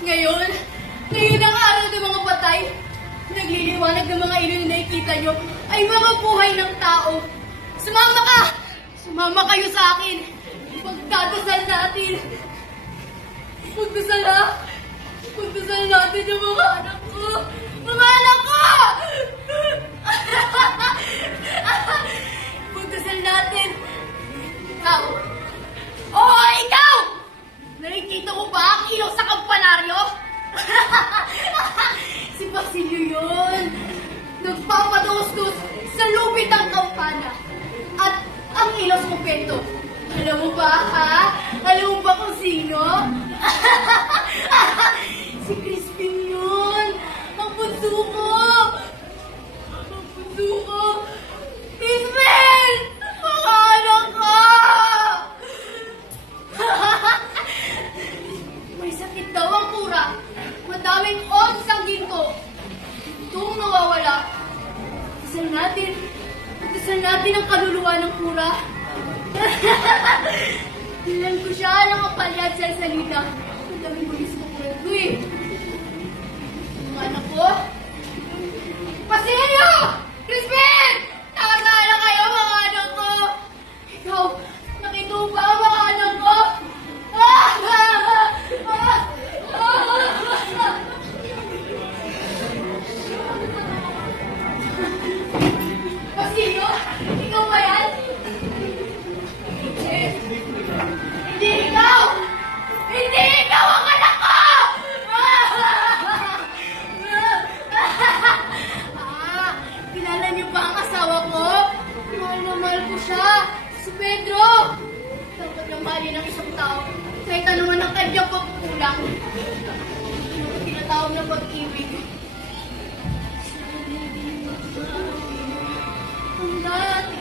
Ngayon ang araw ng mga patay, nagliliwanag ng mga ilaw na nakikita nyo ay mga buhay ng tao. Sumama ka! Sumama kayo sa akin. Pagdadasal natin. Pagdasal natin yung mga anak ko. Mga anak ko! Pagdasal natin. Ikaw. Oo, ikaw! Nakikita mo ba ang ilaw sa kampanaryo? Si Basilio yun. Nagpapadustos sa lupit ang kampana. At ang ilaw sa kumpento. Alam mo ba, ha? Alam mo ba kung sino? Si Crispin yun. Ang bunso ko. Crispin! Mga anak ko! May sakit daw ang kura. Madaming odds ang ginto. Itong nawawala. Dasal natin ang kaluluwa ng kura. Bilan ko siya ng kapalyat sa salida. Ang daming bulis ko kwento eh. Mga anak ko. Basilio! Crispin! Tama na kayo mga anak ko. Ikaw, nakita mo ba ang mga anak ko? Basilio, ikaw ba yan? Hindi ikaw! Hindi ikaw ang anak ko! Kilala niyo ba ang asawa ko? Mahal na mahal ko siya. Si Pedro. Dapat na mahalin ng isang tao. Kahit anuman ang kanyang pagkukulang. Ano tinatawag na pag-ibig? Ang dati.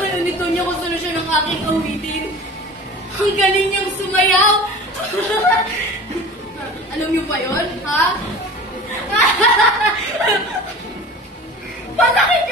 Ayaw nito niya kung solusyon ng aking awitin. Ang galing niyang sumayaw. Alam niyo ba yun, ha? Pasakit